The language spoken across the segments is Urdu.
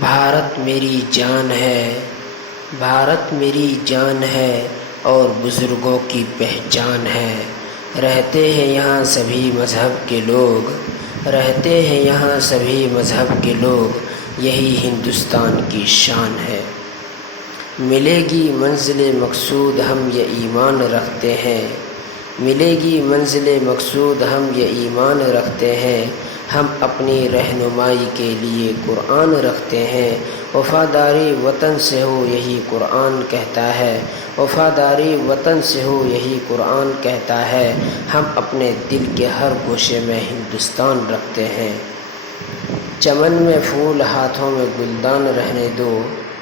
بھارت میری جان ہے، بھارت میری جان ہے اور بزرگوں کی پہچان ہے۔ رہتے ہیں یہاں سبھی مذہب کے لوگ، رہتے ہیں یہاں سبھی مذہب کے لوگ، یہی ہندوستان کی شان ہے۔ ملے گی منزل مقصود ہم یہ ایمان رکھتے ہیں، ملے گی منزل مقصود ہم یہ ایمان رکھتے ہیں۔ ہم اپنی رہنمائی کے لیے قرآن رکھتے ہیں۔ وفاداری وطن سے ہو یہی قرآن کہتا ہے، وفاداری وطن سے ہو یہی قرآن کہتا ہے۔ ہم اپنے دل کے ہر گوشے میں ہندوستان رکھتے ہیں۔ چمن میں پھول ہاتھوں میں گلدان رہنے دو،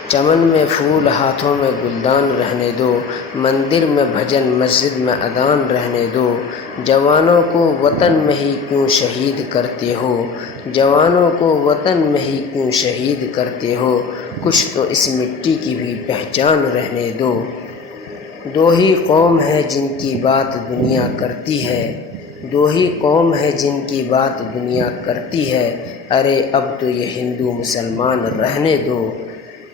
چمن میں پھول ہاتھوں میں گلدان رہنے دو، مندر میں بھجن مسجد میں اذان رہنے دو۔ جوانوں کو وطن میں ہی کیوں شہید کرتے ہو، جوانوں کو وطن میں ہی کیوں شہید کرتے ہو، کچھ تو اس مٹی کی بھی پہچان رہنے دو۔ دو ہی قوم ہے جن کی بات دنیا کرتی ہے، دو ہی قوم ہے جن کی بات دنیا کرتی ہے۔ ارے اب تو یہ ہندو مسلمان رہنے دو،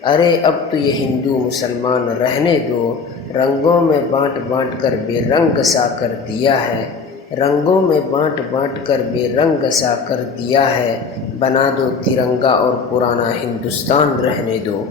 ارے اب تو یہ ہندو مسلمان رہنے دو۔ رنگوں میں بانٹ بانٹ کر بے رنگ سا کر دیا ہے، رنگوں میں بانٹ بانٹ کر بے رنگ سا کر دیا ہے۔ بنا دو ترنگا اور پرانا ہندوستان رہنے دو۔